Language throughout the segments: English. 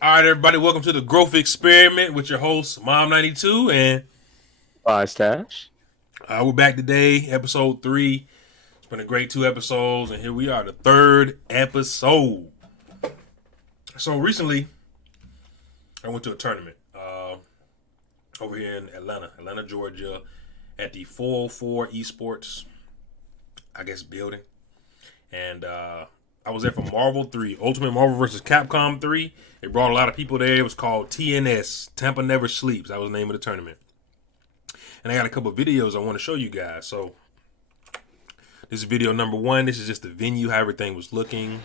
All right, everybody, welcome to the Growth Experiment with your host, Mom92. And Stash. we're back today, episode 3. It's been a great 2 episodes, and here we are, the third episode. So, recently, I went to a tournament over here in Atlanta, Georgia, at the 404 Esports, building. And I was there for Marvel 3, Ultimate Marvel vs. Capcom 3. It brought a lot of people there. It was called TNS, Tampa Never Sleeps. That was the name of the tournament. And I got a couple of videos I want to show you guys. So this is video number 1. This is just the venue, how everything was looking.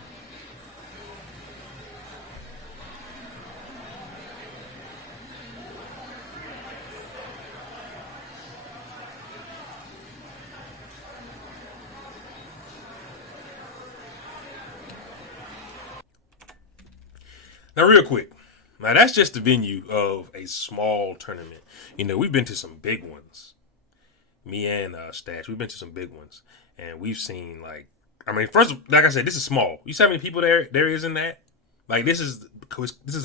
Now, real quick. Now, that's just the venue of a small tournament. You know, we've been to some big ones. Me and Stash, we've been to some big ones. And we've seen, first, like I said, this is small. You see how many people there is in that? Like, this is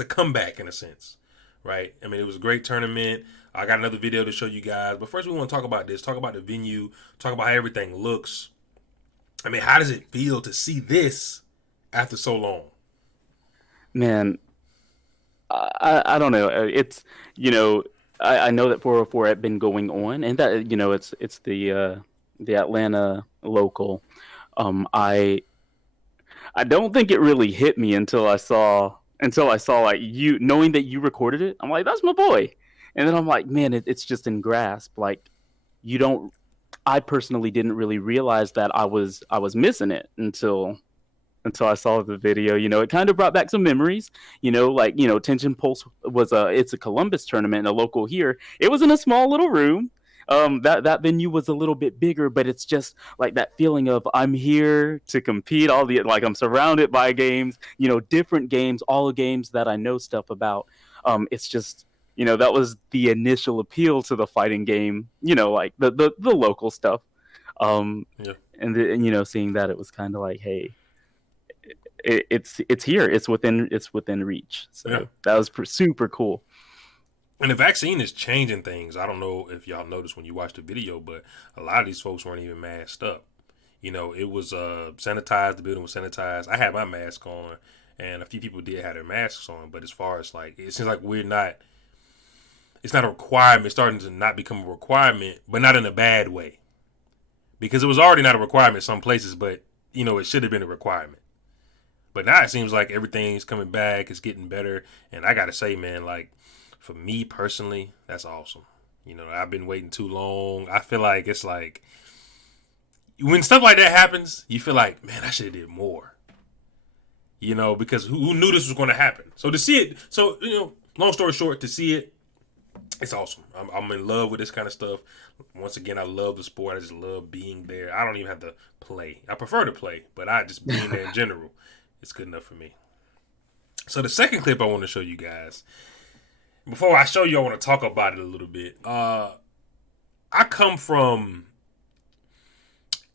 a comeback in a sense, right? I mean, it was a great tournament. I got another video to show you guys. But first, we want to talk about this. Talk about the venue. Talk about how everything looks. I mean, how does it feel to see this after so long? Man, I don't know. It's you know I know that 404 had been going on, and that it's the Atlanta local. I don't think it really hit me until I saw like you knowing that you recorded it. I'm like, that's my boy, and then I'm like, man, it's just in grasp. Like you don't. I personally didn't really realize that I was missing it until I saw the video. It kind of brought back some memories. Tension Pulse it's a Columbus tournament, a local here. It was in a small little room. That venue was a little bit bigger, but it's just like that feeling of I'm here to compete. I'm surrounded by games, different games, all games that I know stuff about. It's just that was the initial appeal to the fighting game. Like the local stuff. Um, Yeah. and seeing that, it was kind of like, hey, it's here. It's within reach. Yeah. So that was super cool. And the vaccine is changing things. I don't know if y'all noticed when you watched the video, but a lot of these folks weren't even masked up. You know, it was sanitized. The building was sanitized. I had my mask on, and a few people did have their masks on. But as far as like, it seems like we're not. It's not a requirement. It's starting to not become a requirement, but not in a bad way. Because it was already not a requirement some places, but it should have been a requirement. But now it seems like everything's coming back. It's getting better, and I gotta say, man, like for me personally, that's awesome. I've been waiting too long. I feel like it's like when stuff like that happens, you feel like, man, I should have did more. Because who knew this was going to happen? So to see it, long story short, to see it, it's awesome. I'm in love with this kind of stuff. Once again, I love the sport. I just love being there. I don't even have to play. I prefer to play, but I just being there in general, it's good enough for me. So the second clip I want to show you guys. Before I show you, I want to talk about it a little bit. I come from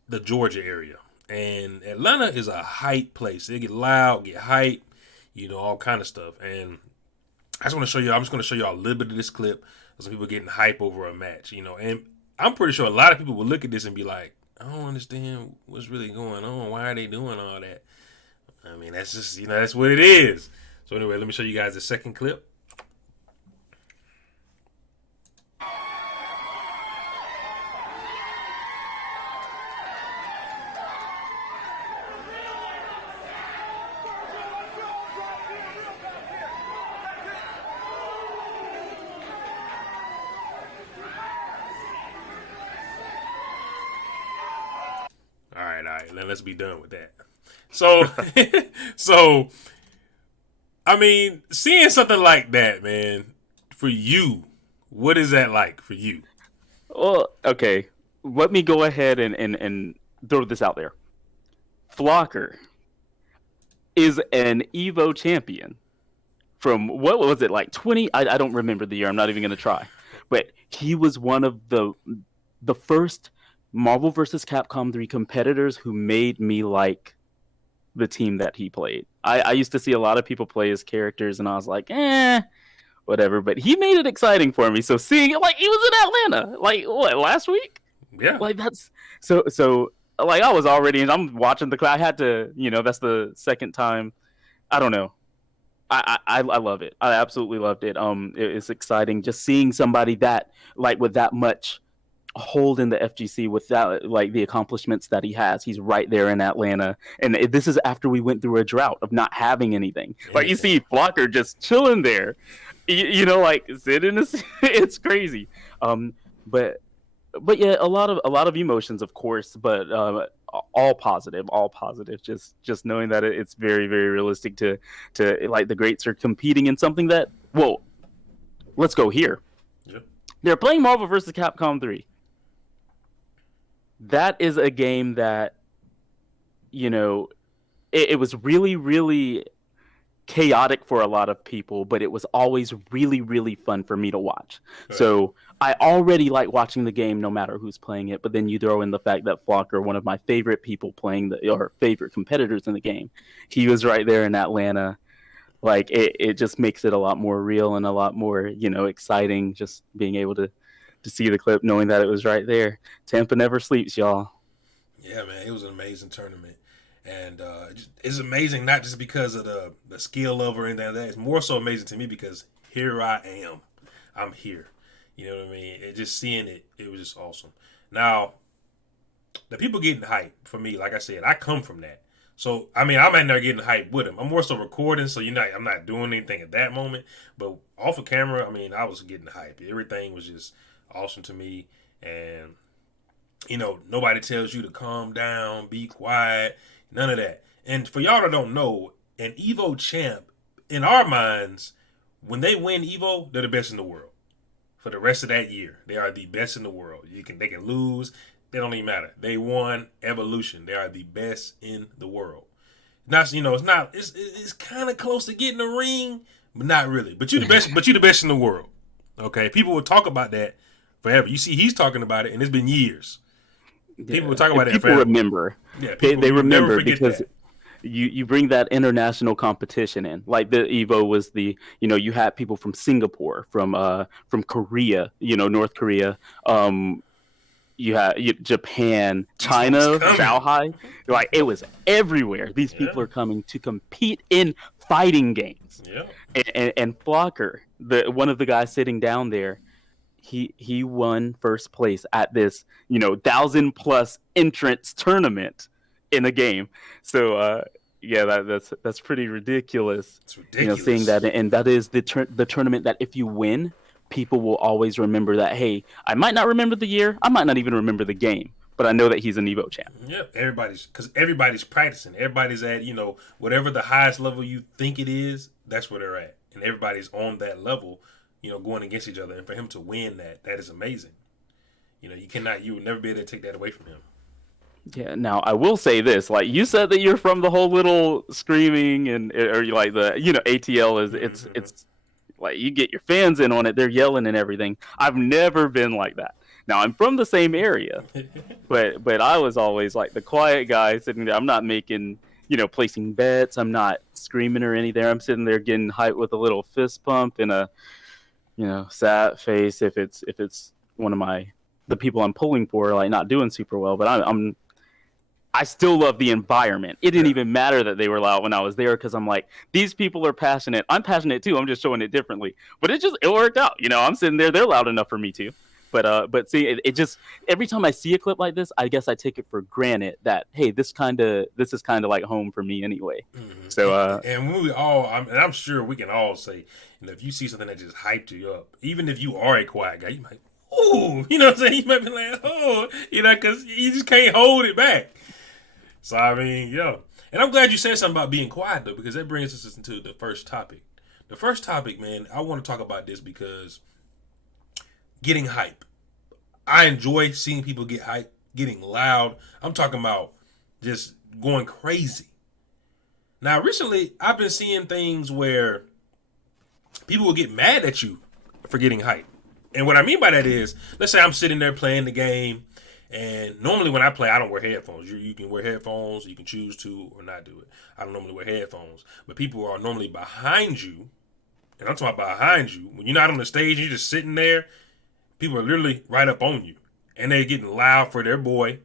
the Georgia area, and Atlanta is a hype place. They get loud, get hype, all kind of stuff. And I just want to show you. I'm just going to show you all a little bit of this clip of some people getting hype over a match. And I'm pretty sure a lot of people will look at this and be like, I don't understand what's really going on. Why are they doing all that? I mean, that's just that's what it is. So anyway, let me show you guys the second clip. All right, all right. Now let's be done with that. So, so I mean, seeing something like that, man, for you, what is that like for you? Well, okay. Let me go ahead and throw this out there. Flocker is an Evo champion from what was it, like 20? I don't remember the year. I'm not even going to try. But he was one of the first Marvel vs. Capcom 3 competitors who made me like the team that he played. I used to see a lot of people play his characters, and I was like, whatever. But he made it exciting for me. So seeing it, like, he was in Atlanta, like, what, last week? Yeah. Like, that's so. Like, I was already, and I'm watching the. I had to, that's the second time. I don't know. I love it. I absolutely loved it. It's exciting just seeing somebody that, like, with that much hold in the FGC, with that, like, the accomplishments that he has. He's right there in Atlanta, and this is after we went through a drought of not having anything. Like, you see Flocker just chilling there, like, sitting. It's crazy. But yeah, a lot of emotions, of course, but all positive. Just knowing that it's very, very realistic to like, the greats are competing in something that, well, let's go here. Yep. They're playing Marvel vs. Capcom 3. That is a game that, it was really, really chaotic for a lot of people, but it was always really, really fun for me to watch. Right. So I already like watching the game no matter who's playing it, but then you throw in the fact that Flocker, one of my favorite people playing or favorite competitors in the game, he was right there in Atlanta. Like, it just makes it a lot more real and a lot more, exciting, just being able to see the clip, knowing that it was right there. Tampa never sleeps, y'all. Yeah, man, it was an amazing tournament. And it's amazing not just because of the skill level or anything like that. It's more so amazing to me because here I am. I'm here. You know what I mean? Just seeing it, it was just awesome. Now, the people getting hyped, for me, like I said, I come from that. So, I mean, I'm at there getting hyped with them. I'm more so recording, so I'm not doing anything at that moment. But off of camera, I mean, I was getting hyped. Everything was just awesome to me. And, nobody tells you to calm down, be quiet. None of that. And for y'all that don't know, an Evo champ, in our minds, when they win Evo, they're the best in the world. For the rest of that year, they are the best in the world. They can lose. They don't even matter. They won Evolution. They are the best in the world. Not, it's kind of close to getting a ring, but not really. But you're the best. But you're the best in the world. Okay, people will talk about that forever. You see, he's talking about it, and it's been years. People will talk about that forever. Remember. Yeah, they remember because you bring that international competition in. Like, the Evo was you had people from Singapore, from Korea, North Korea. You had Japan, China, Shanghai. Like, it was everywhere. These people are coming to compete in fighting games. Yeah. And Flocker, one of the guys sitting down there, he won first place at this 1,000+ entrance tournament in a game. So that's pretty ridiculous. It's ridiculous. Seeing that, and that is the tournament that if you win, people will always remember that. Hey, I might not remember the year, I might not even remember the game, but I know that he's an Evo champ. Yeah, everybody's practicing. Everybody's at whatever the highest level you think it is. That's where they're at, and everybody's on that level. Going against each other, and for him to win that is amazing. You will never be able to take that away from him. Yeah. Now, I will say this: like, you said that you're from the whole little screaming or you like the ATL is it's like you get your fans in on it, they're yelling and everything. I've never been like that. Now, I'm from the same area, but I was always like the quiet guy sitting there. I'm not making placing bets. I'm not screaming or anything. I'm sitting there getting hyped with a little fist pump and a sad face if it's one of the people I'm pulling for, like, not doing super well. But I still love the environment. It didn't even matter that they were loud when I was there, because I'm like, these people are passionate. I'm passionate too. I'm just showing it differently. But it worked out. I'm sitting there. They're loud enough for me too. But see, it just, every time I see a clip like this, I guess I take it for granted that, hey, this is kind of like home for me anyway. Mm-hmm. So and we all, I'm sure we can all say, if you see something that just hyped you up, even if you are a quiet guy, you might, ooh, you know what I'm saying? You might be like, oh, because you just can't hold it back. So I mean, and I'm glad you said something about being quiet though, because that brings us into the first topic. The first topic, man, I want to talk about this because getting hype. I enjoy seeing people get hype, getting loud. I'm talking about just going crazy. Now, recently, I've been seeing things where people will get mad at you for getting hype. And what I mean by that is, let's say I'm sitting there playing the game, And normally when I play, I don't wear headphones. You can wear headphones. You can choose to or not do it. I don't normally wear headphones. But people are normally behind you. And I'm talking about behind you. When you're not on the stage, you're just sitting there. People are literally right up on you. And they're getting loud for their boy.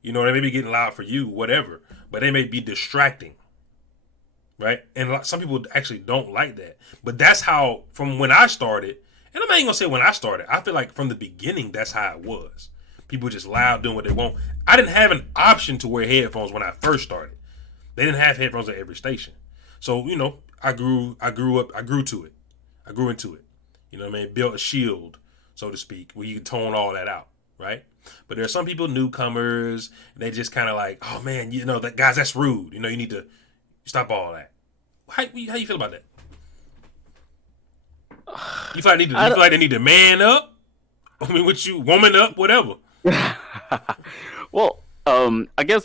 You know, they may be getting loud for you, whatever. But they may be distracting. Right? And some people actually don't like that. But that's how, from when I started, and I'm not even going to say when I started, I feel like from the beginning, that's how it was. People just loud doing what they want. I didn't have an option to wear headphones when I first started. They didn't have headphones at every station. So, you know, I grew to it. I grew into it. You know what I mean? Built a shield, so to speak, where you can tone all that out, right? But there are some people, newcomers, they just kind of like, oh man, you know, that guys, that's rude. You know, you need to stop all that. How you feel about that? You feel like they need to man up? I mean, what you woman up, whatever. Well, I guess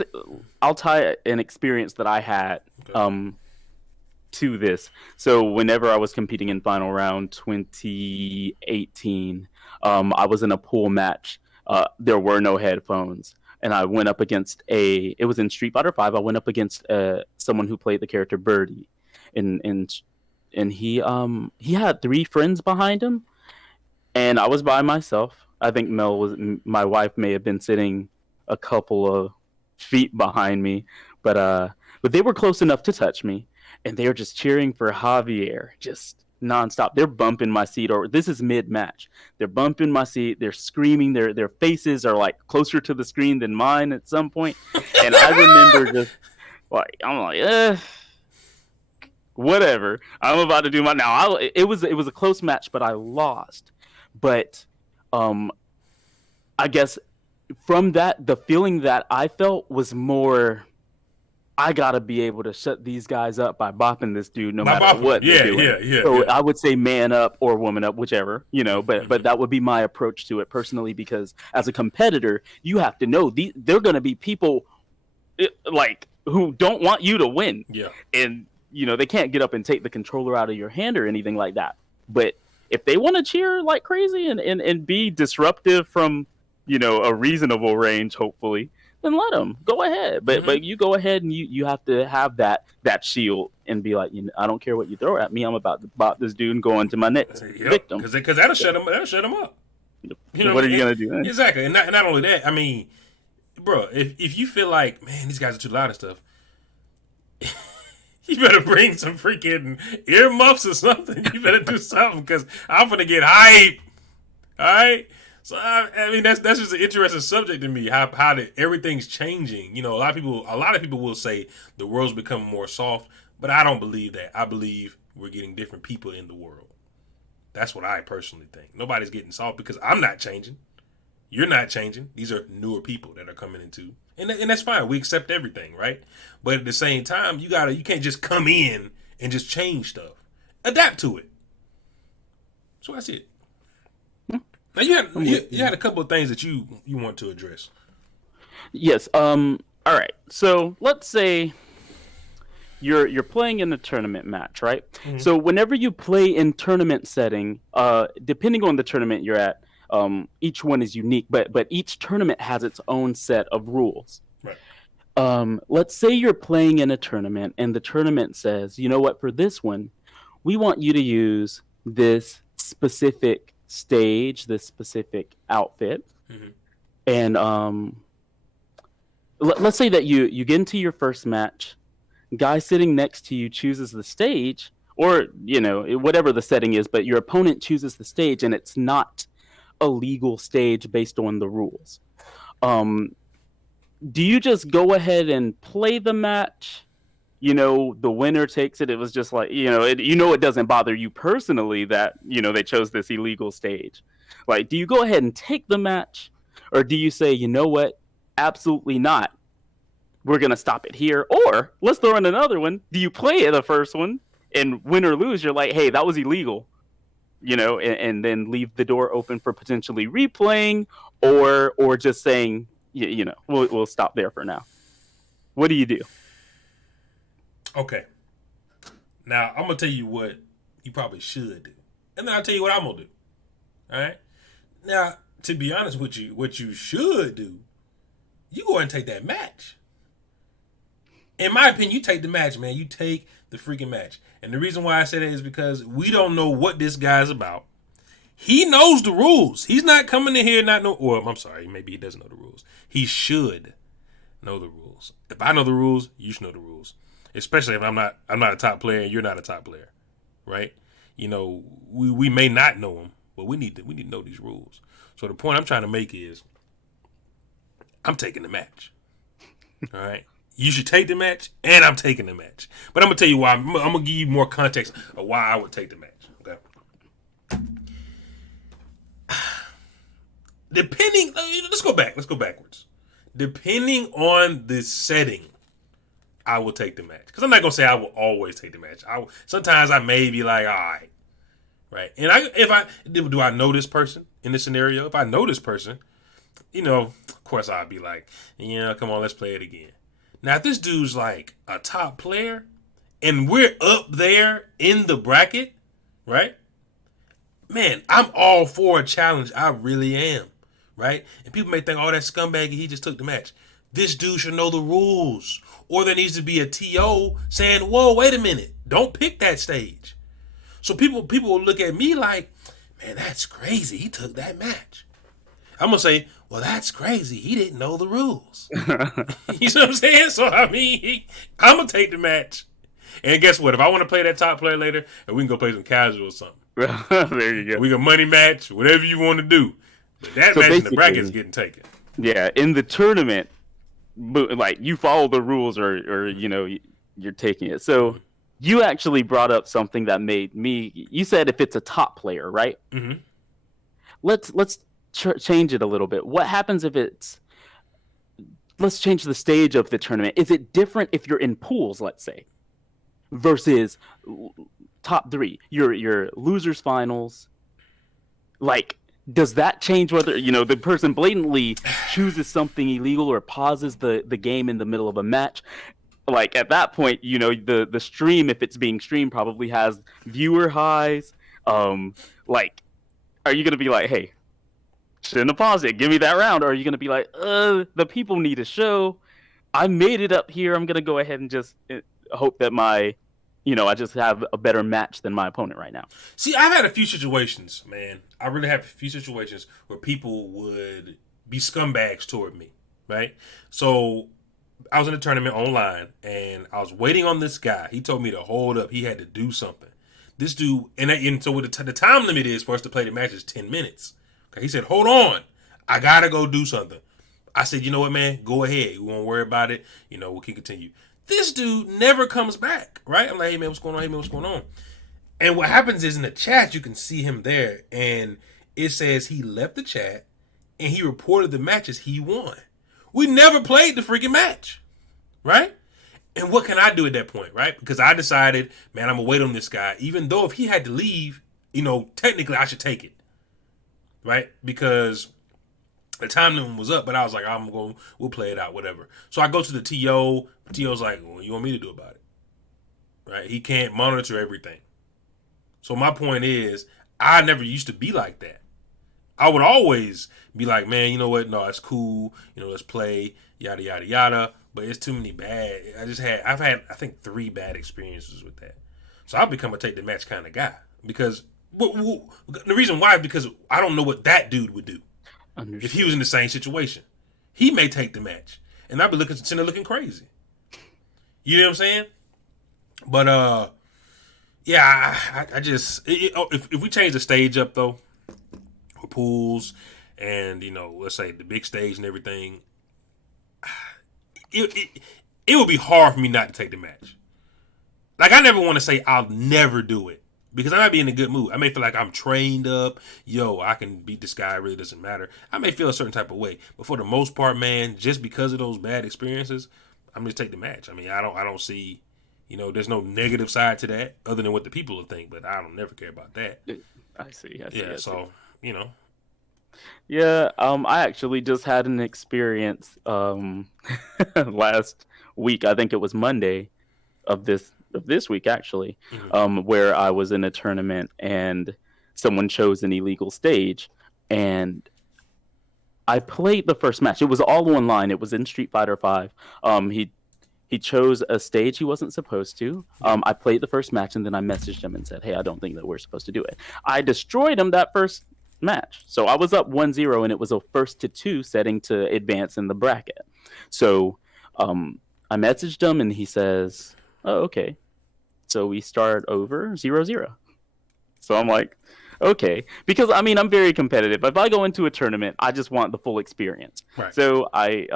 I'll tie an experience that I had to this. So whenever I was competing in Final Round 2018, I was in a pool match. There were no headphones, and I went up against it was in Street Fighter V. I went up against someone who played the character Birdie, and he had 3 friends behind him, and I was by myself. I think my wife may have been sitting a couple of feet behind me, but they were close enough to touch me, and they were just cheering for Javier, just nonstop. They're bumping my seat, or this is mid-match. They're bumping my seat. They're screaming. Their faces are like closer to the screen than mine at some point, and I remember just like I'm like, whatever. I'm about to do my now. It was a close match, but I lost. But I guess from that, the feeling that I felt was more, I gotta be able to shut these guys up by bopping this dude no matter what they're doing. So I would say man up or woman up, whichever, you know. But that would be my approach to it personally, because as a competitor, you have to know they're gonna be people like who don't want you to win. Yeah. And you know they can't get up and take the controller out of your hand or anything like that. But if they want to cheer like crazy and be disruptive from, you know, a reasonable range, hopefully, then let them go ahead. But you go ahead and you have to have that shield and be like, you know, I don't care what you throw at me. I'm about to bop this dude and go into my next victim. Because that'll shut him up. You know what are you gonna do? Exactly, and not only that. I mean, bro, if you feel like, man, these guys are too loud and stuff, you better bring some freaking earmuffs or something. You better do something, because I'm gonna get hype. All right. So I mean that's just an interesting subject to me. How everything's changing. You know, a lot of people will say the world's becoming more soft, but I don't believe that. I believe we're getting different people in the world. That's what I personally think. Nobody's getting soft because I'm not changing. You're not changing. These are newer people that are coming into, and that's fine. We accept everything, right? But at the same time, you can't just come in and just change stuff. Adapt to it. So that's it. Now you had a couple of things that you want to address. Yes. All right. So let's say you're playing in a tournament match, right? Mm-hmm. So whenever you play in tournament setting, depending on the tournament you're at, each one is unique, but each tournament has its own set of rules. Right. Let's say you're playing in a tournament and the tournament says, you know what, for this one, we want you to use this specific stage, this specific outfit. Mm-hmm. And let's say that you get into your first match, guy sitting next to you chooses the stage, or, you know, whatever the setting is, but your opponent chooses the stage and it's not a legal stage based on the rules. Do you just go ahead and play the match? You know, the winner takes it. It was just like, you know, it doesn't bother you personally that, you know, they chose this illegal stage. Like, do you go ahead and take the match, or do you say, you know what, absolutely not, we're going to stop it here? Or let's throw in another one. Do you play the first one and win or lose, you're like, hey, that was illegal, you know, and then leave the door open for potentially replaying, or just saying, you know, we'll stop there for now. What do you do? Okay. Now, I'm going to tell you what you probably should do. And then I'll tell you what I'm going to do. All right? Now, to be honest with you, what you should do you go ahead and take that match. In my opinion, you take the match, man. You take the freaking match. And the reason why I say that is because we don't know what this guy's about. He knows the rules. He's not coming in here not know. Well, I'm sorry, maybe he doesn't know the rules. He should know the rules. If I know the rules, you should know the rules. Especially if I'm not a top player and you're not a top player, right? You know, we may not know them, but we need to know these rules. So the point I'm trying to make is, I'm taking the match. All right. You should take the match, and I'm taking the match. But I'm gonna tell you why. I'm gonna give you more context of why I would take the match. Okay. Depending, let's go back. Let's go backwards. Depending on the setting, I will take the match. Because I'm not gonna say I will always take the match. Sometimes I may be like, all right. And do I know this person in this scenario? If I know this person, of course I'd be like, come on, let's play it again. Now, if this dude's like a top player and we're up there in the bracket, right? Man, I'm all for a challenge. I really am, right? And people may think, oh, that scumbag, he just took the match. This dude should know the rules. Or there needs to be a TO saying, whoa, wait a minute. Don't pick that stage. So people will look at me like, man, that's crazy. He took that match. I'm going to say, well, that's crazy. He didn't know the rules. You know what I'm saying? So, I mean, I'm going to take the match. And guess what? If I want to play that top player later, and we can go play some casual or something. There you go. We can money match, whatever you want to do. But that match in the bracket is getting taken. Yeah, in the tournament, like, you follow the rules or you're taking it. So you actually brought up something that made me, you said if it's a top player, right? Mm-hmm. Let's change it a little bit. What happens if let's change the stage of the tournament. Is it different if you're in pools, let's say, versus top three, your losers finals? Like, does that change whether, the person blatantly chooses something illegal or pauses the game in the middle of a match? Like, at that point, the stream, if it's being streamed, probably has viewer highs. Like, are you going to be like, hey, shouldn't have paused it, give me that round? Or are you going to be like, the people need a show. I made it up here. I'm going to go ahead and just hope that I just have a better match than my opponent right now. See, I've had a few situations, man. I really have a few situations where people would be scumbags toward me, right? So I was in a tournament online, and I was waiting on this guy. He told me to hold up. He had to do something. This dude, and so what the time limit is for us to play the match is 10 minutes. Okay, he said, hold on. I got to go do something. I said, you know what, man? Go ahead. We won't worry about it. We can continue. This dude never comes back, right? I'm like, hey, man, what's going on? Hey, man, what's going on? And what happens is in the chat, you can see him there, and it says he left the chat, and he reported the matches he won. We never played the freaking match, right? And what can I do at that point, right? Because I decided, man, I'm going to wait on this guy, even though if he had to leave, technically I should take it, right? Because the time limit was up, but I was like, we'll play it out, whatever. So I go to the TO. TO's like, well, what you want me to do about it? Right? He can't monitor everything. So my point is, I never used to be like that. I would always be like, man, you know what? No, it's cool. Let's play, yada, yada, yada. But it's too many bad. I've had, I think, 3 bad experiences with that. So I've become a take the match kind of guy. Because, the reason why is because I don't know what that dude would do. Understood. If he was in the same situation. He may take the match. And I'd be sitting there looking crazy. You know what I'm saying? But, yeah, I just, if we change the stage up, though, for pools and, let's say the big stage and everything, it would be hard for me not to take the match. Like, I never want to say I'll never do it because I might be in a good mood. I may feel like I'm trained up. I can beat this guy. It really doesn't matter. I may feel a certain type of way. But for the most part, man, just because of those bad experiences, I'm just take the match. I mean, I don't see, there's no negative side to that other than what the people will think, but I don't never care about that. I see. Yeah, so, Yeah, I actually just had an experience last week. I think it was Monday of this week, actually, where I was in a tournament and someone chose an illegal stage, and I played the first match. It was all online. It was in Street Fighter Five. He chose a stage he wasn't supposed to. Yeah. I played the first match, and then I messaged him and said, "Hey, I don't think that we're supposed to do it." I destroyed him that first match, so I was up 1-0, and it was a first to two setting to advance in the bracket. So I messaged him, and he says, "Oh, okay." So we start over 0-0. So I'm like, okay, because I mean I'm very competitive. If I go into a tournament, I just want the full experience. Right. So I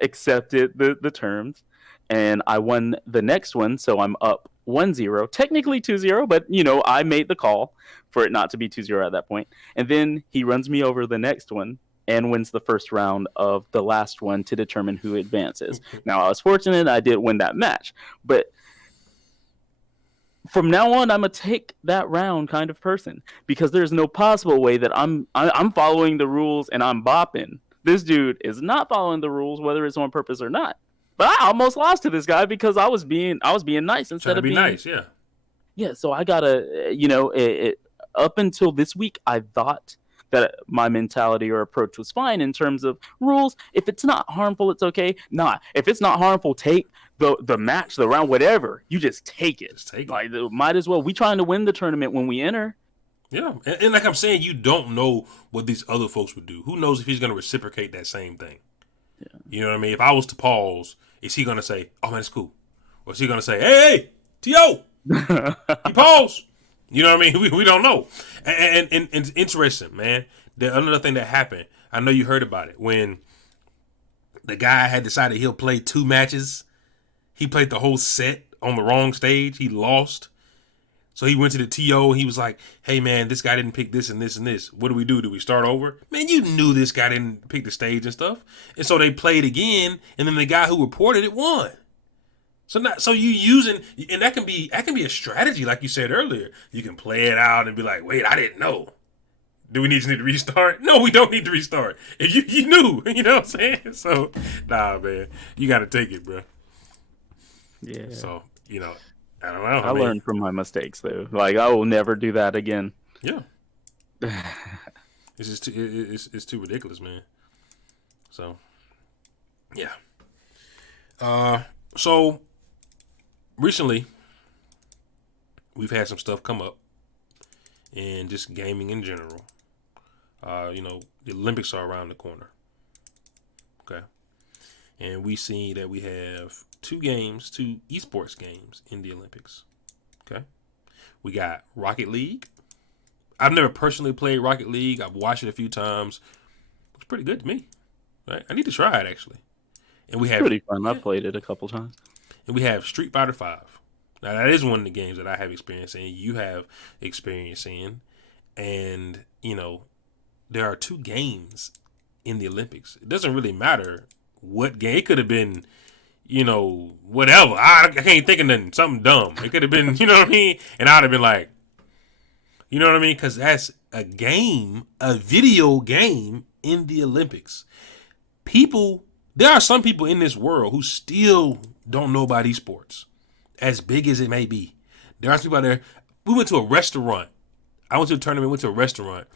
accepted the terms, and I won the next one. So I'm up 1-0, technically 2-0, but I made the call for it not to be 2-0 at that point. And then he runs me over the next one and wins the first round of the last one to determine who advances. Now I was fortunate I did win that match, but from now on, I'm a take that round kind of person, because there's no possible way that I'm following the rules and I'm bopping. This dude is not following the rules, whether it's on purpose or not. But I almost lost to this guy because I was being nice instead of being nice. Yeah. Yeah. So I gotta, up until this week, I thought that my mentality or approach was fine in terms of rules. If it's not harmful, it's okay. If it's not harmful, take the match, the round, whatever. You just take it. Just take it. Like, might as well. We trying to win the tournament when we enter. Yeah, and like I'm saying, you don't know what these other folks would do. Who knows if he's going to reciprocate that same thing? Yeah. You know what I mean? If I was to pause, is he going to say, "Oh man, it's cool," or is he going to say, "Hey, T.O., he paused"? You know what I mean? We don't know. And it's interesting, man. Another thing that happened, I know you heard about it, when the guy had decided he'll play 2 matches. He played the whole set on the wrong stage. He lost. So he went to the TO. He was like, "Hey, man, this guy didn't pick this and this and this. What do we do? Do we start over?" Man, you knew this guy didn't pick the stage and stuff. And so they played again, and then the guy who reported it won. So you using, and that can be a strategy, like you said earlier. You can play it out and be like, "Wait, I didn't know. Do we need to restart?" No, we don't need to restart. If you knew, you know what I'm saying? So, nah, man, you got to take it, bro. Yeah. So, I don't know. I learned from my mistakes, though. Like, I will never do that again. Yeah. It's just it's too ridiculous, man. So, yeah. So recently we've had some stuff come up in just gaming in general. The Olympics are around the corner. Okay. And we see that we have 2 esports games in the Olympics. Okay. We got Rocket League. I've never personally played Rocket League. I've watched it a few times. It's pretty good to me. Right? I need to try it, actually. And we have pretty fun. I've played it a couple times. And we have Street Fighter 5. Now, that is one of the games that I have experience in. You have experience in. And, there are 2 games in the Olympics. It doesn't really matter what game. It could have been, whatever. I can't think of nothing. Something dumb. It could have been, you know what I mean? And I would have been like, you know what I mean? Because that's a video game in the Olympics. There are some people in this world who still don't know about esports, as big as it may be. There are people out there. We went to a restaurant. I went to a tournament, went to a restaurant,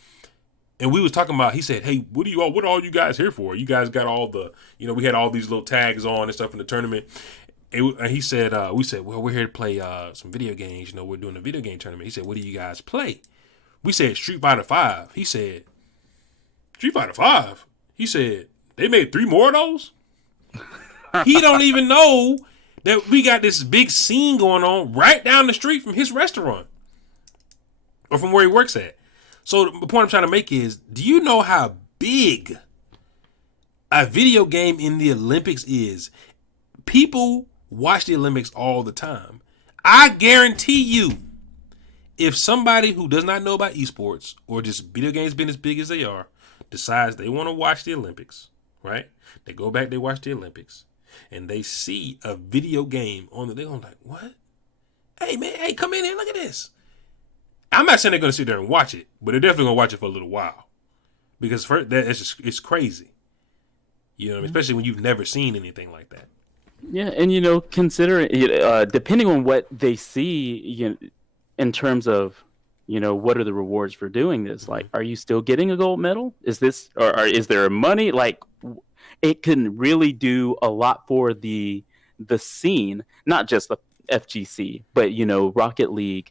and we was talking about, he said, "Hey, what are all you guys here for? You guys got all the, we had all these little tags on and stuff in the tournament." And he said, we said, "Well, we're here to play some video games. We're doing a video game tournament." He said, "What do you guys play?" We said, "Street Fighter 5. He said, "Street Fighter 5? He said, "They made 3 more of those?" He don't even know that we got this big scene going on right down the street from his restaurant, or from where he works at. So the point I'm trying to make is, do you know how big a video game in the Olympics is? People watch the Olympics all the time. I guarantee you, if somebody who does not know about esports, or just video games being as big as they are, decides they want to watch the Olympics, right? They go back, they watch the Olympics, and they see a video game on they're going like, "What? Hey, man, hey, come in here, look at this." I'm not saying they're going to sit there and watch it, but they're definitely going to watch it for a little while. Because it's crazy. Especially when you've never seen anything like that. Yeah, and considering, depending on what they see, in terms of what are the rewards for doing this? Mm-hmm. Like, are you still getting a gold medal? Is this, or is there money? Like, it can really do a lot for the scene, not just the FGC, but Rocket League,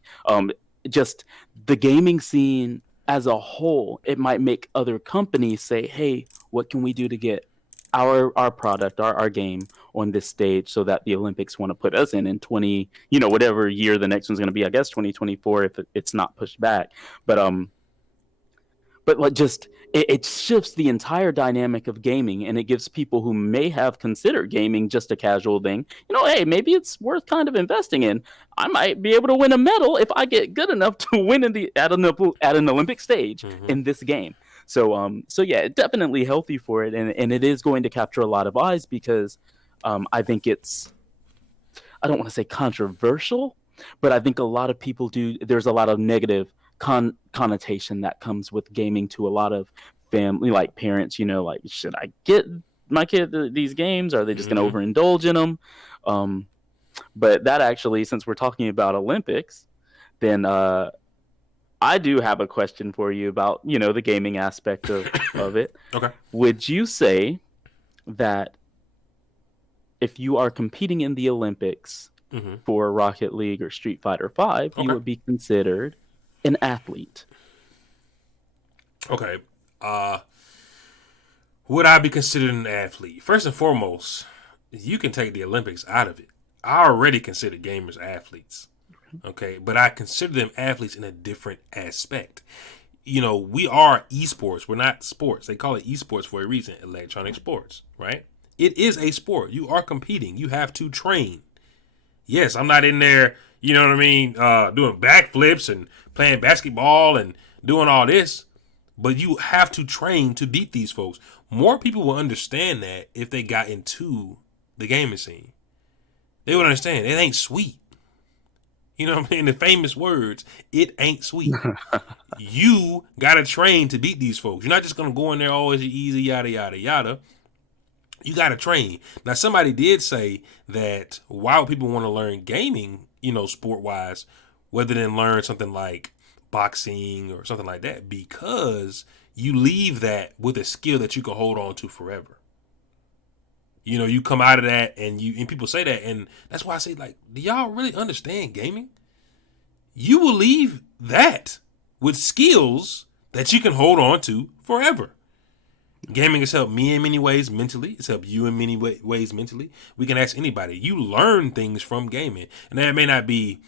just the gaming scene as a whole. It might make other companies say, "Hey, what can we do to get our product, our game on this stage so that the Olympics want to put us in 20, whatever year the next one's going to be, I guess 2024 if it's not pushed back." But like, just it shifts the entire dynamic of gaming, and it gives people who may have considered gaming just a casual thing, hey, maybe it's worth kind of investing in. I might be able to win a medal if I get good enough to win at an Olympic stage Mm-hmm. in this game. So yeah, definitely healthy for it, and it is going to capture a lot of eyes because I think I don't want to say controversial, but I think a lot of people do. There's a lot of negative connotation that comes with gaming to a lot of family, like parents. Like, should I get my kid these games? Are they just going Mm-hmm. to overindulge in them? But that actually, since we're talking about Olympics, then I do have a question for you about the gaming aspect of it. Okay. Would you say that if you are competing in the Olympics Mm-hmm. for Rocket League or Street Fighter V, you Okay. would be considered an athlete? Okay. Would I be considered an athlete? First and foremost, you can take the Olympics out of it. I already consider gamers athletes. Okay, but I consider them athletes in a different aspect. We are esports. We're not sports. They call it esports for a reason. Electronic sports, right? It is a sport. You are competing. You have to train. Yes, I'm not in there, you know what I mean, doing backflips and playing basketball and doing all this. But you have to train to beat these folks. More people will understand that if they got into the gaming scene. They would understand it ain't sweet. You know what I mean? The famous words, it ain't sweet. You gotta train to beat these folks. You're not just gonna go in there, oh, it's easy, yada yada yada. You gotta train. Now, somebody did say that why would people want to learn gaming, sport wise, rather than learn something like boxing or something like that, because you leave that with a skill that you can hold on to forever. You come out of that and people say that, and that's why I say, like, do y'all really understand gaming? You will leave that with skills that you can hold on to forever. Gaming has helped me in many ways mentally. It's helped you in many ways mentally. We can ask anybody. You learn things from gaming, and that may not be.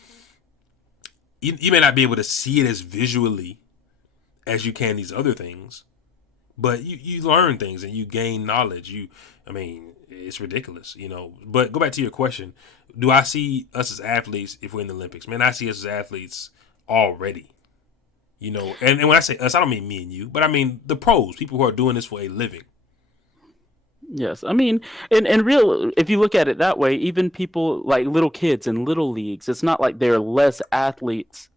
You may not be able to see it as visually as you can these other things, but you learn things and you gain knowledge. I mean, it's ridiculous. But go back to your question: do I see us as athletes if we're in the Olympics? Man, I see us as athletes already. And when I say us, I don't mean me and you, but I mean the pros, people who are doing this for a living. Yes, I mean, and real, if you look at it that way, even people like little kids in little leagues, it's not like they're less athletes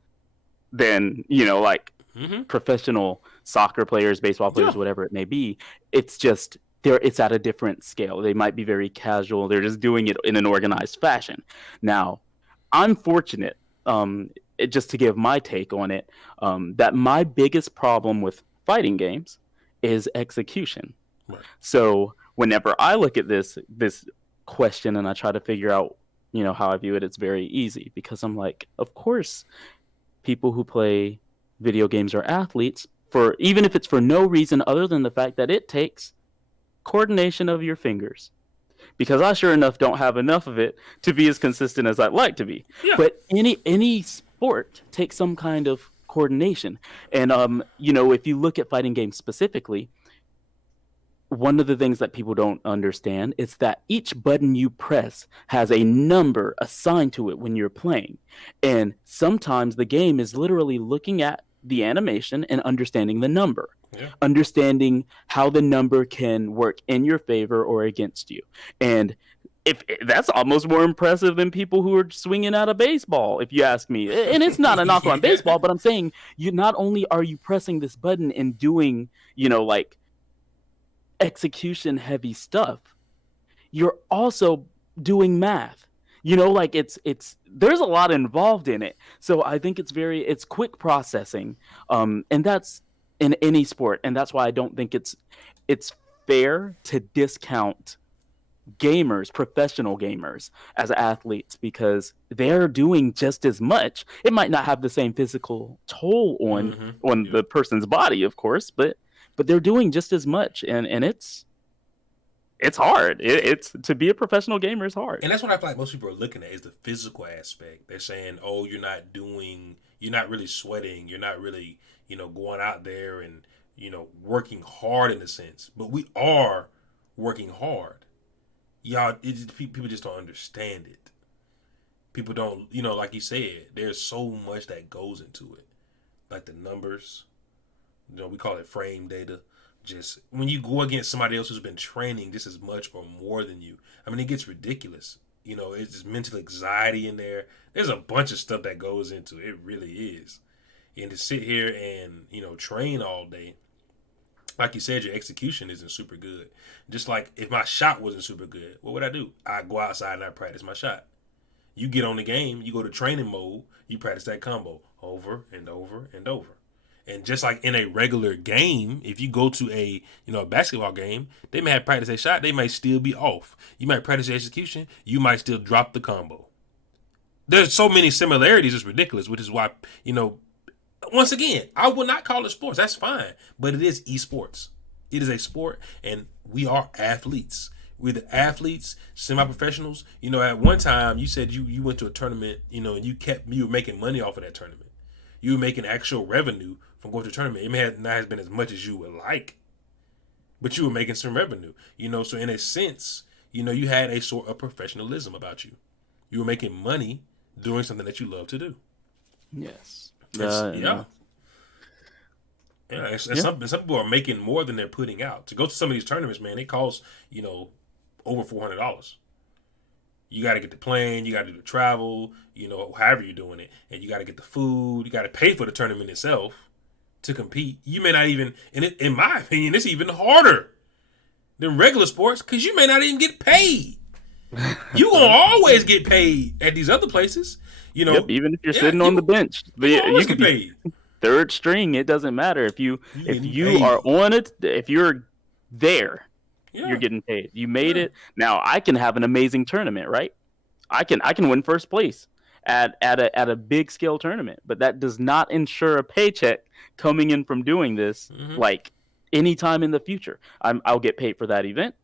than like Mm-hmm. professional soccer players, baseball Yeah. players, whatever it may be. It's just it's at a different scale. They might be very casual. They're just doing it in an organized fashion. Now, I'm fortunate, just to give my take on it, that my biggest problem with fighting games is execution. Right. So whenever I look at this question and I try to figure out, how I view it, it's very easy because I'm like, of course, people who play video games are athletes, for even if it's for no reason other than the fact that it takes coordination of your fingers. Because I sure enough don't have enough of it to be as consistent as I'd like to be. Yeah. But any sport takes some kind of coordination. And if you look at fighting games specifically, one of the things that people don't understand is that each button you press has a number assigned to it when you're playing. And sometimes the game is literally looking at the animation and understanding the number, Yeah. understanding how the number can work in your favor or against you. And if that's almost more impressive than people who are swinging at a baseball, if you ask me. And it's not a knock on baseball, but I'm saying you not only are you pressing this button and doing, like execution heavy stuff, you're also doing math. Like it's there's a lot involved in it. So I think it's quick processing, and that's in any sport, and that's why I don't think it's fair to discount gamers, professional gamers, as athletes, because they're doing just as much. It might not have the same physical toll on Mm-hmm. the Yep. person's body, of course, but they're doing just as much, and it's hard. It's to be a professional gamer is hard. And that's what I feel like most people are looking at is the physical aspect. They're saying, "Oh, you're not really sweating, you're not really, going out there and working hard in a sense." But we are working hard. Y'all, people just don't understand it. People don't, like you said, there's so much that goes into it, like the numbers. We call it frame data. Just when you go against somebody else who's been training just as much or more than you, I mean, it gets ridiculous. It's just mental anxiety in there. There's a bunch of stuff that goes into it. It really is. And to sit here and train all day, like you said, your execution isn't super good. Just like if my shot wasn't super good, what would I do? I go outside and I practice my shot. You get on the game, you go to training mode, you practice that combo over and over and over. And just like in a regular game, if you go to a basketball game, they may have practiced a shot, they might still be off. You might practice your execution, you might still drop the combo. There's so many similarities, it's ridiculous, which is why, once again, I will not call it sports. That's fine. But it is esports. It is a sport, and we are athletes. We're the athletes, semi-professionals. At one time, you said you went to a tournament, and you were making money off of that tournament. You were making actual revenue from going to a tournament. It may have not have been as much as you would like, but you were making some revenue. So in a sense, you had a sort of professionalism about you. You were making money doing something that you love to do. Yes. It's, No. yeah. Yeah, and Yeah. some people are making more than they're putting out. To go to some of these tournaments, man, it costs over $400. You got to get the plane, you got to do the travel, however you're doing it, and you got to get the food. You got to pay for the tournament itself to compete. You may not even, and in my opinion, it's even harder than regular sports because you may not even get paid. You gonna always get paid at these other places, Yep. Even if you're Yeah, sitting on the bench, you gonna you always could get be paid. third string. It doesn't matter You if getting you are paid. on it. If you're there, you're Yeah, getting paid. You made yeah. it. Now I can have an amazing tournament, right? I can win first place at a big scale tournament, but that does not ensure a paycheck coming in from doing this. Hmm. Like anytime in the future, I'll get paid for that event,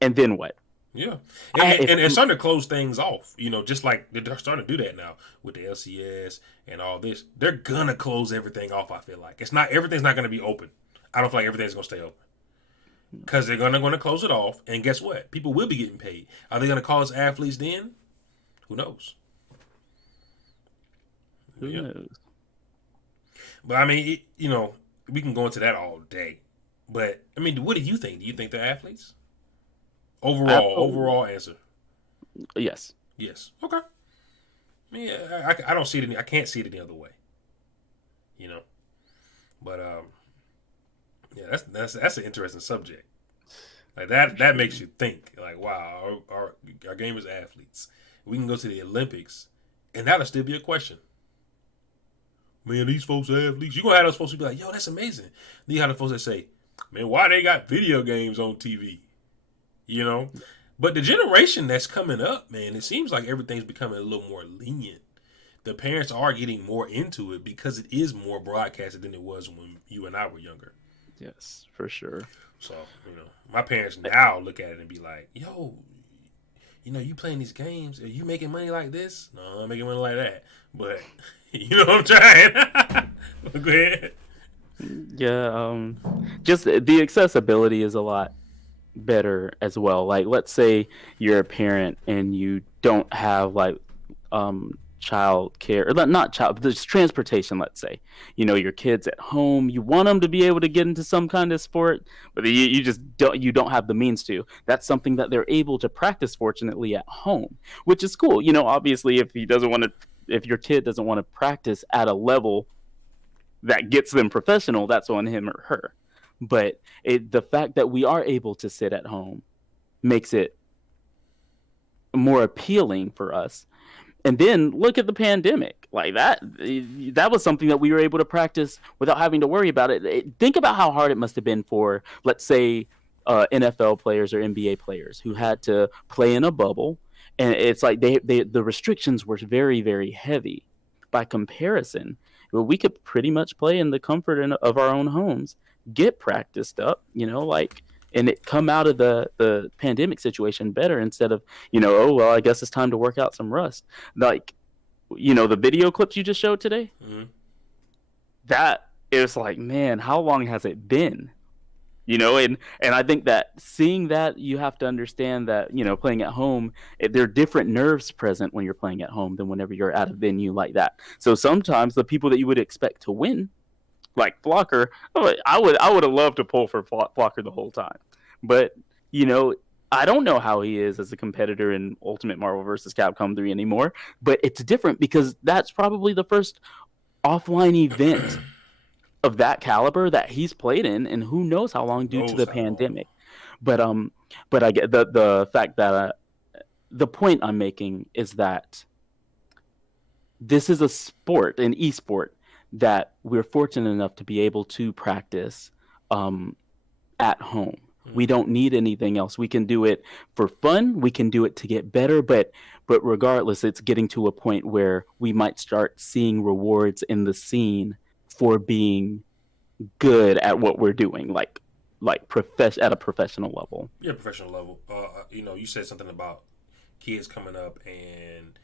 and then what? Yeah, I if and it's I'm starting to close things off. Just like they're starting to do that now with the LCS and all this. They're gonna close everything off. I feel like everything's not gonna be open. I don't feel like everything's gonna stay open because they're gonna close it off. And guess what? People will be getting paid. Are they gonna call us athletes then? Who knows? who Yeah, knows? but I mean, we can go into that all day. But I mean, what do you think? Do you think they're athletes? Absolutely. Overall answer, Yes. yes. Okay. Yeah, I don't see it. I can't see it any other way. You know. But yeah, that's an interesting subject. Like that makes you think. Like, wow, our game is athletes. We can go to the Olympics, and that'll still be a question. Man, these folks are athletes. You gonna have those folks who be like, yo, that's amazing. Then you have the folks that say, man, why they got video games on TV? You know. But the generation that's coming up, man, it seems like everything's becoming a little more lenient. The parents are getting more into it because it is more broadcasted than it was when you and I were younger. Yes, for sure. So, my parents now look at it and be like, yo, you playing these games, are you making money like this? No, I'm making money like that. But, you know what I'm trying? Go ahead. Yeah, just the accessibility is a lot better as well. Like, let's say you're a parent and you don't have like child care, or not child, but there's transportation. Let's say your kids at home. You want them to be able to get into some kind of sport, but you just don't have the means to. That's something that they're able to practice, fortunately, at home, which is cool. Obviously, if your kid doesn't want to practice at a level that gets them professional, that's on him or her. But the fact that we are able to sit at home makes it more appealing for us. And then look at the pandemic. Like that was something that we were able to practice without having to worry about it. Think about how hard it must have been for, let's say, NFL players or NBA players who had to play in a bubble, and it's like the restrictions were very, very heavy. By comparison, well, we could pretty much play in the comfort of our own homes, get practiced up, like, and it come out of the pandemic situation better instead of, oh well, I guess it's time to work out some rust. Like, the video clips you just showed today, Mm-hmm. that is like, man, how long has it been? And I think that seeing that, you have to understand that, playing at home, there are different nerves present when you're playing at home than whenever you're at a venue like that. So sometimes the people that you would expect to win, like Flocker, I would have loved to pull for Flocker the whole time. But, I don't know how he is as a competitor in Ultimate Marvel vs. Capcom 3 anymore, but it's different because that's probably the first offline event of that caliber that he's played in, and who knows how long due to the pandemic. But I get the fact that the point I'm making is that this is a sport, an esport, that we're fortunate enough to be able to practice at home. We don't need anything else. We can do it for fun. We can do it to get better, but regardless, it's getting to a point where we might start seeing rewards in the scene for being good at what we're doing, like at a professional level. Yeah, professional level. You said something about kids coming up and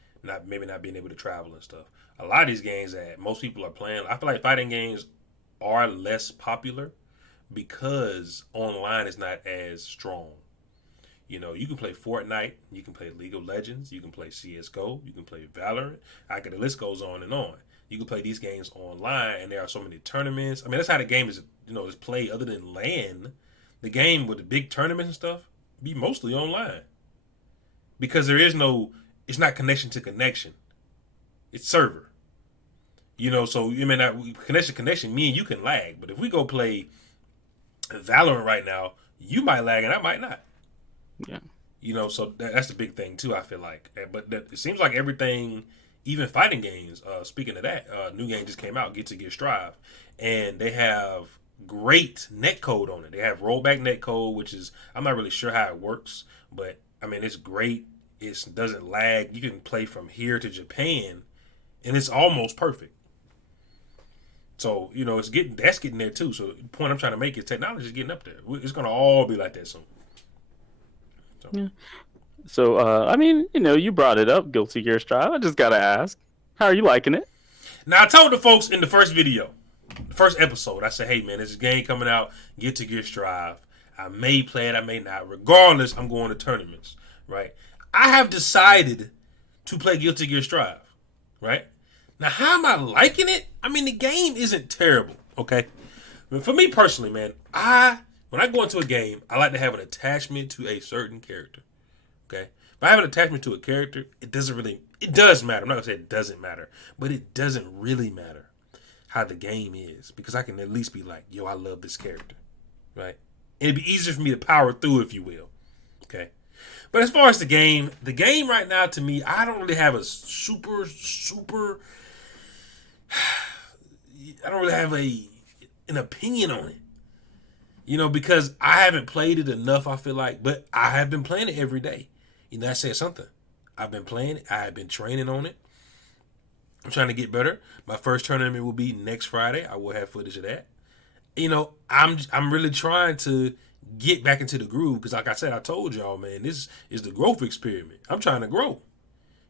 maybe not being able to travel and stuff. A lot of these games that most people are playing, I feel like fighting games are less popular because online is not as strong. You can play Fortnite, you can play League of Legends, you can play CSGO, you can play Valorant. The list goes on and on. You can play these games online, and there are so many tournaments. I mean, that's how the game is played. Other than LAN, the game with the big tournaments and stuff be mostly online because it's not connection to connection. It's server. So you may not connection. Me and you can lag, but if we go play Valorant right now, you might lag and I might not. Yeah. So that's the big thing too. I feel like, but it seems like everything, even fighting games. Speaking of that, new game just came out, Get to Gear Strive, and they have great netcode on it. They have rollback netcode, which is, I'm not really sure how it works, but I mean it's great. It doesn't lag. You can play from here to Japan, and it's almost perfect. So that's getting there too. So the point I'm trying to make is technology is getting up there. It's gonna all be like that soon. So. Yeah. So I mean, you brought it up, Guilty Gear Strive. I just gotta ask, how are you liking it? Now I told the folks in the first video, the first episode, I said, hey man, there's a game coming out, Guilty Gear Strive. I may play it, I may not. Regardless, I'm going to tournaments. Right? I have decided to play Guilty Gear Strive. Right? Now, how am I liking it? I mean, the game isn't terrible, okay? But for me personally, man, when I go into a game, I like to have an attachment to a certain character, okay? If I have an attachment to a character, it does matter. I'm not going to say it doesn't matter, but it doesn't really matter how the game is because I can at least be like, yo, I love this character, right? And it'd be easier for me to power through, if you will, okay? But as far as the game right now, to me, I don't really have a super I don't really have an opinion on it, because I haven't played it enough, I feel like, but I have been playing it every day. That says something. I've been playing it. I have been training on it. I'm trying to get better. My first tournament will be next Friday. I will have footage of that. I'm really trying to get back into the groove because, like I said, I told y'all, man, this is the growth experiment. I'm trying to grow.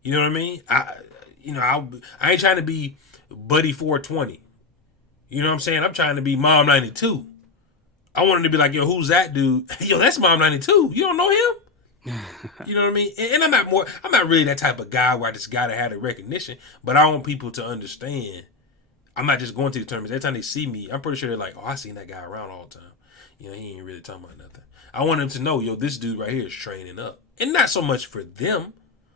You know what I mean? I ain't trying to be Buddy 420. You know what I'm saying? I'm trying to be Mom 92. I wanted to be like, yo, who's that dude? Yo, that's Mom 92. You don't know him? You know what I mean? And I'm not really that type of guy where I just gotta have the recognition, but I want people to understand I'm not just going to the tournaments. Every time they see me, I'm pretty sure they're like, oh, I seen that guy around all the time. He ain't really talking about nothing. I want them to know, yo, this dude right here is training up. And not so much for them,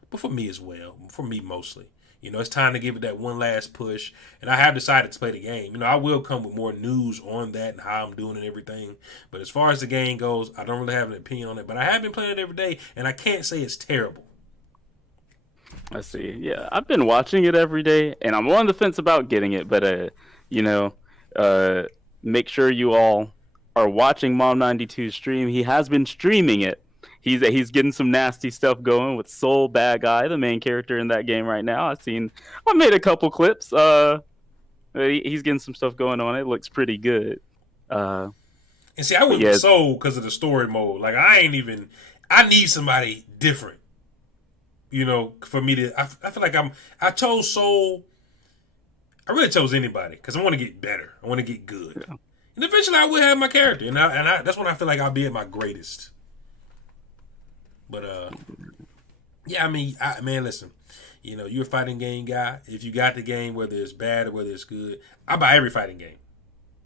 but for me as well. For me mostly. It's time to give it that one last push. And I have decided to play the game. I will come with more news on that and how I'm doing and everything. But as far as the game goes, I don't really have an opinion on it. But I have been playing it every day, and I can't say it's terrible. I So, see. Yeah, I've been watching it every day, and I'm on the fence about getting it. But you know, uh, make sure you all are watching Mom 92 stream. He has been streaming it. He's getting some nasty stuff going with Soul Bad Guy, the main character in that game right now. I made a couple clips. He's getting some stuff going on. It looks pretty good. Uh, and see, I but went with yeah, Soul because of the story mode. Like I ain't even. I need somebody different. For me to. I feel like I chose Soul. I really chose anybody because I want to get better. I want to get good. yeah, And eventually I will have my character. And that's when I feel like I'll be at my greatest. But yeah, I mean, man, listen. You're a fighting game guy. If you got the game, whether it's bad or whether it's good, I buy every fighting game.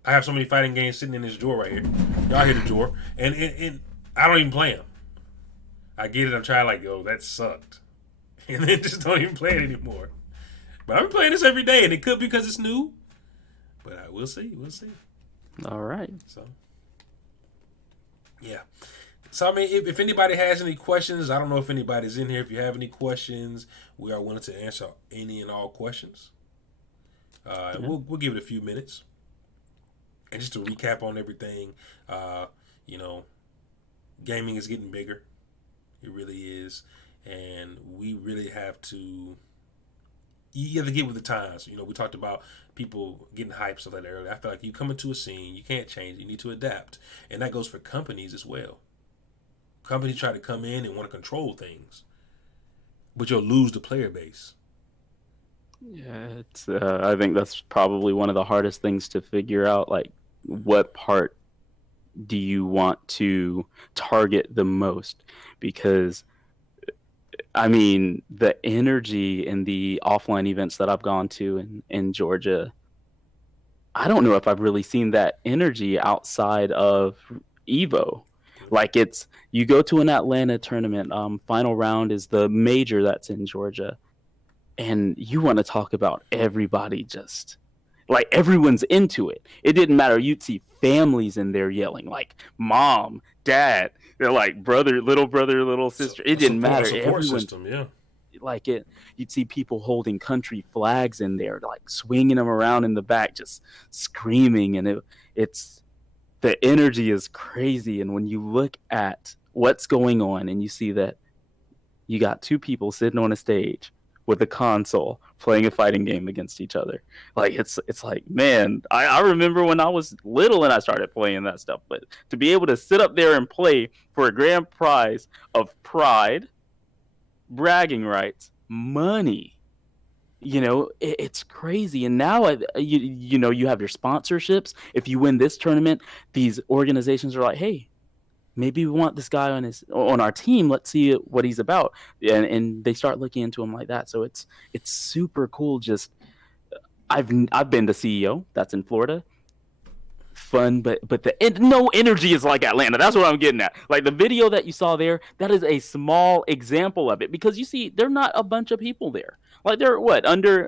I have so many fighting games sitting in this drawer right here. Y'all hear the drawer, and I don't even play them. I get it. I'm trying like, yo, that sucked, and then just don't even play it anymore. But I'm playing this every day, and it could be because it's new. But we'll see. We'll see. all right. So, yeah. So, I mean, if anybody has any questions, I don't know if anybody's in here. If you have any questions, we are willing to answer any and all questions. Yeah. We'll give it a few minutes. And just to recap on everything, you know, gaming is getting bigger. It really is. And we really have to. You have to get with the times. We talked about people getting hyped, stuff like that earlier. I feel like you come into a scene, you can't change it. You need to adapt. And that goes for companies as well. Companies try to come in and want to control things, but you'll lose the player base. Yeah, I think that's probably one of the hardest things to figure out. Like, what part do you want to target the most? Because, I mean, the energy in the offline events that I've gone to in Georgia, I don't know if I've really seen that energy outside of Evo. Like, it's you go to an Atlanta tournament, final round is the major that's in Georgia, and you want to talk about everybody just like everyone's into it. It didn't matter. You'd see families in there yelling, like mom, dad. They're like brother, little So sister. It a didn't support a matter. support Everyone's system, yeah. like it. You'd see people holding country flags in there, like swinging them around in the back, just screaming. And it's the energy is crazy. And when you look at what's going on and you see that you got two people sitting on a stage with a console playing a fighting game against each other. Like it's like, man, I remember when I was little and I started playing that stuff, but to be able to sit up there and play for a grand prize of pride, bragging rights, money, it's crazy. And now you have your sponsorships. If you win this tournament, these organizations are like, hey, maybe we want this guy on our team. Let's see what he's about, and they start looking into him like that. So it's super cool. Just I've been to CEO. That's in Florida. Fun, but no energy is like Atlanta. That's what I'm getting at. Like the video that you saw there, that is a small example of it because you see, they're not a bunch of people there. Like they're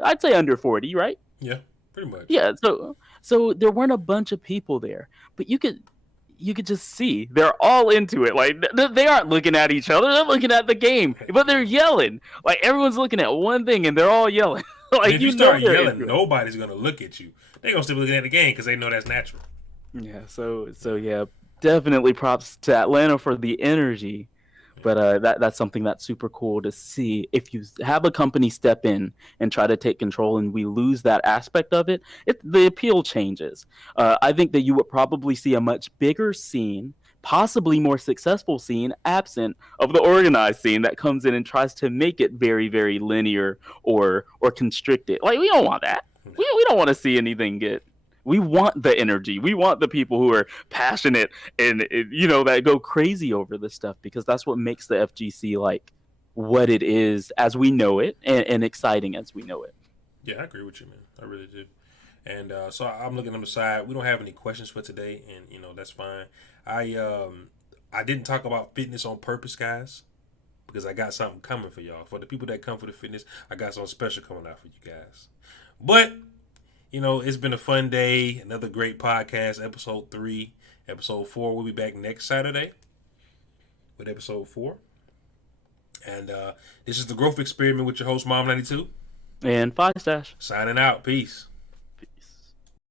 I'd say under 40, right? Yeah, pretty much. Yeah. So there weren't a bunch of people there, but you could just see they're all into it. Like they aren't looking at each other; they're looking at the game, but they're yelling. Like everyone's looking at one thing and they're all yelling. And Like if you start they're yelling, into it. nobody's gonna look at you. They're gonna still be looking at the game because they know that's natural. Yeah. So yeah, definitely props to Atlanta for the energy. But that's something that's super cool to see. If you have a company step in and try to take control, and we lose that aspect of it, the appeal changes. I think that you would probably see a much bigger scene, possibly more successful scene, absent of the organized scene that comes in and tries to make it very, very linear or constricted. Like we don't want that. We don't want to see anything get. We want the energy. We want the people who are passionate and that go crazy over this stuff because that's what makes the FGC like what it is as we know it and exciting as we know it. Yeah, I agree with you, man. I really do. And so I'm looking on the side. We don't have any questions for today, and that's fine. I didn't talk about fitness on purpose, guys, because I got something coming for y'all. For the people that come for the fitness, I got something special coming out for you guys. But it's been a fun day. Another great podcast, episode 3. Episode 4, we'll be back next Saturday with episode 4. And this is the Growth Experiment with your host, Mom92. And Five Stash. Signing out. Peace.